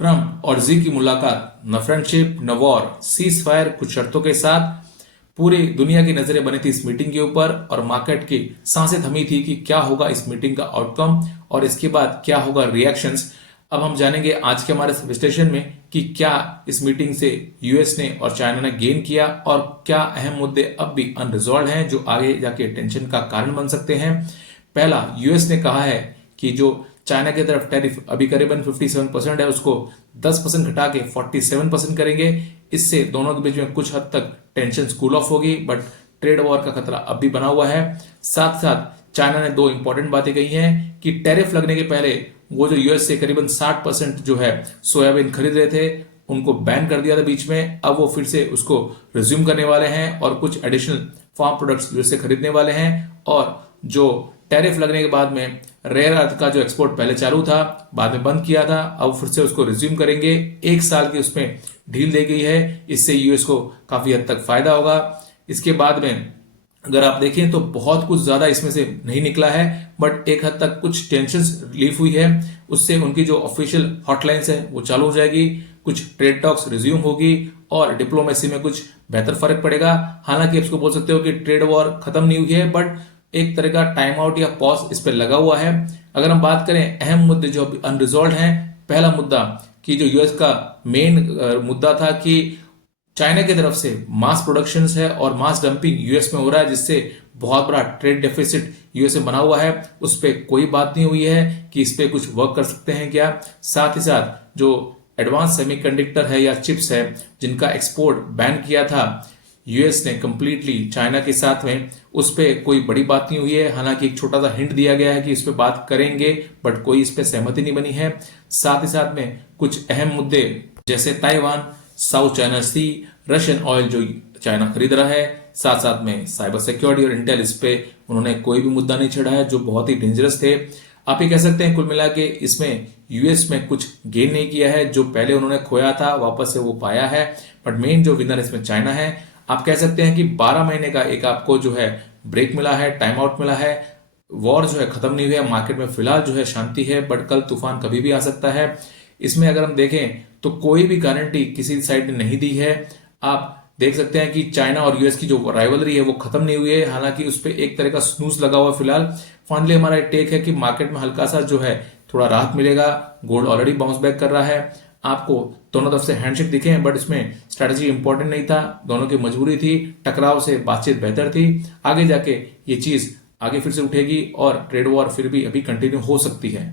Trump और जी की मुलाकात, न फ्रेंडशिप न वॉर, सीज फायर, कुछ शर्तों के साथ। पूरी दुनिया की नजरें बनी थी इस मीटिंग के ऊपर और मार्केट की सांसें थमी थी कि क्या होगा इस मीटिंग का आउटकम और इसके बाद क्या होगा रिएक्शंस। अब हम जानेंगे आज के हमारे विश्लेषण में कि क्या इस मीटिंग से यूएस ने और चाइना ने गेन किया और क्या अहम मुद्दे अब भी अनरिजॉल्व हैं जो आगे जाके टेंशन का कारण बन सकते हैं। पहला, यूएस ने कहा है कि जो चाइना की तरफ टैरिफ अभी करीबन 57% है उसको 10% घटा के 47% करेंगे। इससे दोनों के बीच में कुछ हद तक टेंशन कूल ऑफ होगी, बट ट्रेड वॉर का खतरा अब भी बना हुआ है। साथ साथ चाइना ने दो इंपॉर्टेंट बातें कही हैं कि टैरिफ लगने के पहले वो जो यूएस से करीबन 60% जो है सोयाबीन खरीद रहे थे उनको बैन कर दिया था बीच में। अब वो फिर से उसको रिज्यूम करने वाले हैं और कुछ एडिशनल फार्म प्रोडक्ट्स यूएस से खरीदने वाले हैं। और जो टैरिफ लगने के बाद में रेयर अर्थ का जो एक्सपोर्ट पहले चालू था बाद में बंद किया था, अब फिर से उसको रिज्यूम करेंगे। एक साल की उसमें ढील दी गई है, इससे यूएस को काफी हद तक फायदा होगा। इसके बाद में अगर आप देखें तो बहुत कुछ ज्यादा इसमें से नहीं निकला है, बट एक हद तक कुछ टेंशन रिलीफ हुई है। उससे उनकी जो ऑफिशियल हॉटलाइंस है वो चालू हो जाएगी, कुछ ट्रेड टॉक्स रिज्यूम होगी और डिप्लोमेसी में कुछ बेहतर फर्क पड़ेगा। हालांकि आप इसको बोल सकते हो कि ट्रेड वॉर खत्म नहीं हुई है, बट एक तरह का टाइम आउट या पॉज इस पर लगा हुआ है। अगर हम बात करें अहम मुद्दे जो अभी अनरिजॉल्व हैं, पहला मुद्दा कि जो यूएस का मेन मुद्दा था कि चाइना की तरफ से मास प्रोडक्शन है और मास डंपिंग यूएस में हो रहा है, जिससे बहुत बड़ा ट्रेड डेफिसिट यूएस में बना हुआ है। उस पर कोई बात नहीं हुई है कि इस पे कुछ वर्क कर सकते हैं क्या। साथ ही साथ जो एडवांस सेमीकंडक्टर है या चिप्स है जिनका एक्सपोर्ट बैन किया था यूएस ने कंप्लीटली चाइना के साथ में, उस पर कोई बड़ी बात नहीं हुई है। हालांकि एक छोटा सा हिंट दिया गया है कि इस पे बात करेंगे, बट कोई इस पे सहमति नहीं बनी है। साथ ही साथ में कुछ अहम मुद्दे जैसे ताइवान, साउथ चाइना सी, रशियन ऑयल जो चाइना खरीद रहा है, साथ साथ में साइबर सिक्योरिटी और इंटेल, इस पे उन्होंने कोई भी मुद्दा नहीं छेड़ा है जो बहुत ही डेंजरस थे। आप ये कह सकते हैं कुल मिला के इसमें यूएस में कुछ गेन नहीं किया है, जो पहले उन्होंने खोया था वापस से वो पाया है। बट मेन जो विनर इसमें चाइना है। आप कह सकते हैं कि 12 महीने का एक आपको जो है ब्रेक मिला है, टाइम आउट मिला है। वॉर जो है खत्म नहीं हुई है, मार्केट में फिलहाल जो है शांति है, बट कल तूफान कभी भी आ सकता है। इसमें अगर हम देखें तो कोई भी गारंटी किसी साइड ने नहीं दी है। आप देख सकते हैं कि चाइना और यूएस की जो राइवलरी है वो खत्म नहीं हुई है, हालांकि उस पर एक तरह का स्नूज लगा हुआ है फिलहाल। फाइनली हमारा टेक है कि मार्केट में हल्का सा जो है थोड़ा राहत मिलेगा। गोल्ड ऑलरेडी बाउंस बैक कर रहा है। आपको दोनों तरफ से हैंडशेक दिखे हैं, बट इसमें स्ट्रेटजी इंपॉर्टेंट नहीं था, दोनों की मजबूरी थी, टकराव से बातचीत बेहतर थी। आगे जाके ये चीज आगे फिर से उठेगी और ट्रेड वॉर फिर भी अभी कंटिन्यू हो सकती है।